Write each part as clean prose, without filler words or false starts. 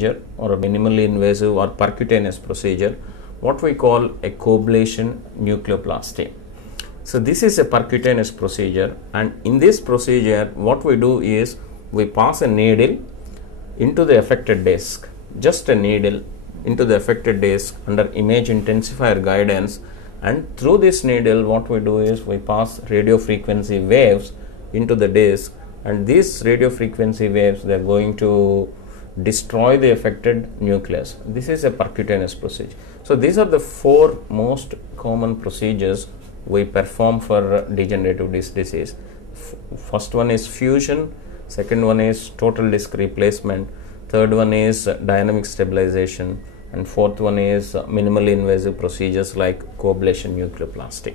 procedure or a minimally invasive or percutaneous procedure, what we call a coblation nucleoplasty. So this is a percutaneous procedure, and in this procedure what we do is we pass a needle into the affected disc, just a needle into the affected disc under image intensifier guidance, and through this needle what we do is we pass radio frequency waves into the disc, and these radio frequency waves, they are going to destroy the affected nucleus. This is a percutaneous procedure. So these are the four most common procedures we perform for degenerative disc disease. First one is fusion, second one is total disc replacement, third one is dynamic stabilization, and fourth one is minimally invasive procedures like coblation nucleoplasty.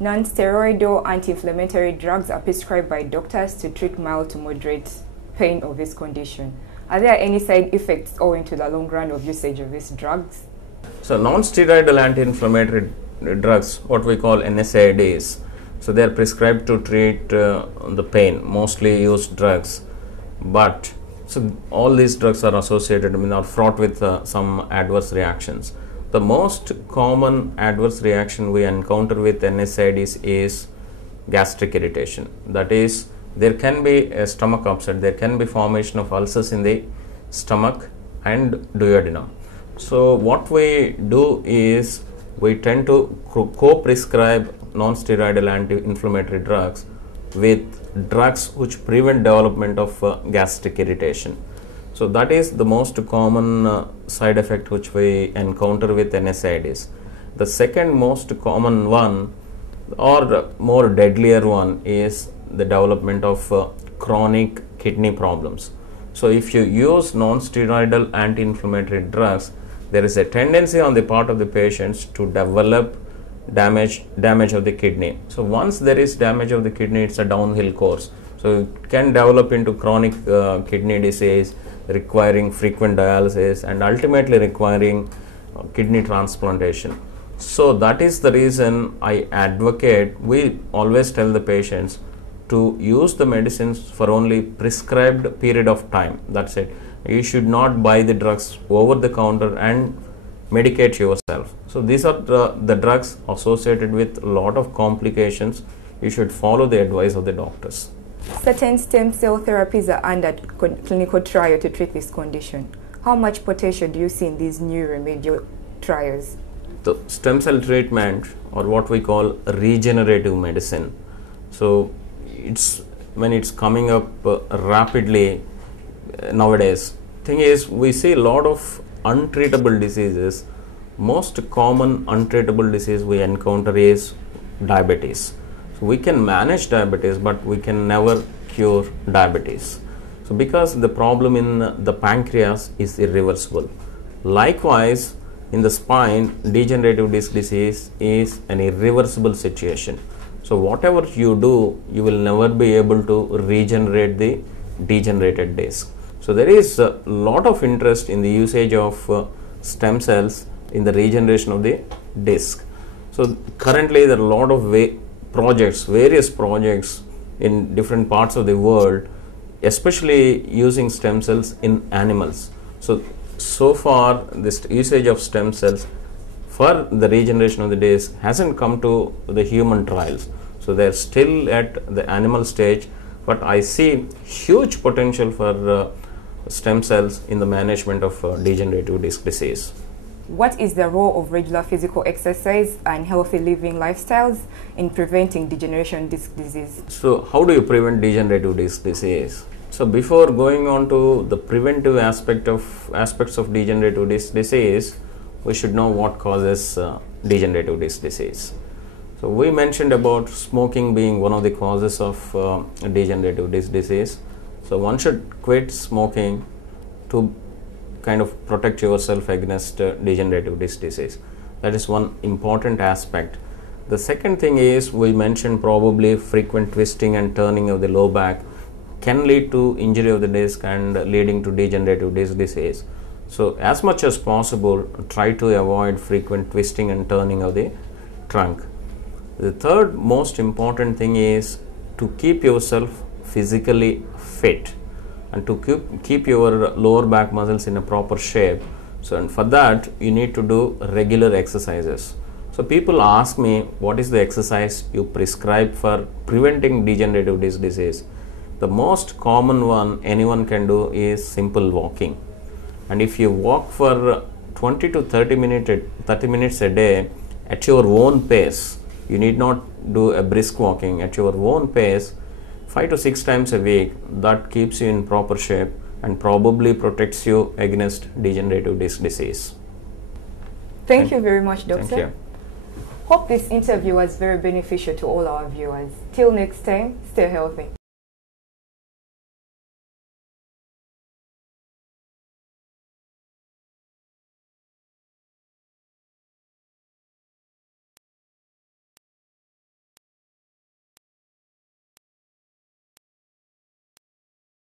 Non-steroidal anti-inflammatory drugs are prescribed by doctors to treat mild to moderate pain of this condition. Are there any side effects owing to the long run of usage of these drugs? So non-steroidal anti-inflammatory drugs, what we call NSAIDs, so they are prescribed to treat the pain, mostly used drugs, but so all these drugs are associated, are fraught with some adverse reactions. The most common adverse reaction we encounter with NSAIDs is gastric irritation. That is, there can be a stomach upset, there can be formation of ulcers in the stomach and duodenum. So what we do is we tend to co-prescribe non-steroidal anti-inflammatory drugs with drugs which prevent development of gastric irritation. So that is the most common side effect which we encounter with NSAIDs. The second most common one or more deadlier one is the development of chronic kidney problems. So if you use non-steroidal anti-inflammatory drugs, there is a tendency on the part of the patients to develop damage of the kidney. So once there is damage of the kidney, it's a downhill course. So it can develop into chronic kidney disease, requiring frequent dialysis and ultimately requiring kidney transplantation. So that is the reason I advocate, we always tell the patients to use the medicines for only prescribed period of time. That's it. You should not buy the drugs over the counter and medicate yourself. So these are the drugs associated with a lot of complications. You should follow the advice of the doctors. Certain stem cell therapies are under clinical trial to treat this condition. How much potential do you see in these new remedial trials? The stem cell treatment, or what we call regenerative medicine, so when it's coming up rapidly nowadays. Thing is, we see a lot of untreatable diseases. Most common untreatable disease we encounter is diabetes. So we can manage diabetes, but we can never cure diabetes. So because the problem in the pancreas is irreversible. Likewise, in the spine, degenerative disc disease is an irreversible situation. So whatever you do, you will never be able to regenerate the degenerated disc. So there is a lot of interest in the usage of stem cells in the regeneration of the disc. So currently there are a lot of various projects in different parts of the world, especially using stem cells in animals. So far this usage of stem cells for the regeneration of the disc hasn't come to the human trials. So they are still at the animal stage, but I see huge potential for stem cells in the management of degenerative disc disease. What is the role of regular physical exercise and healthy living lifestyles in preventing degeneration disc disease? So how do you prevent degenerative disc disease? So before going on to the preventive aspects of degenerative disc disease, we should know what causes degenerative disc disease. So we mentioned about smoking being one of the causes of degenerative disc disease. So one should quit smoking to kind of protect yourself against degenerative disc disease. That is one important aspect. The second thing is, we mentioned probably frequent twisting and turning of the low back can lead to injury of the disc and leading to degenerative disc disease. So as much as possible, try to avoid frequent twisting and turning of the trunk. The third most important thing is to keep yourself physically fit, and to keep your lower back muscles in a proper shape. So, and for that you need to do regular exercises. So people ask me, what is the exercise you prescribe for preventing degenerative disc disease? The most common one anyone can do is simple walking. And if you walk for 20 to 30 minutes a day at your own pace, you need not do a brisk walking, at your own pace 5 to 6 times a week, that keeps you in proper shape and probably protects you against degenerative disc disease. Thank you very much, Doctor. Thank you. Hope this interview was very beneficial to all our viewers. Till next time, stay healthy.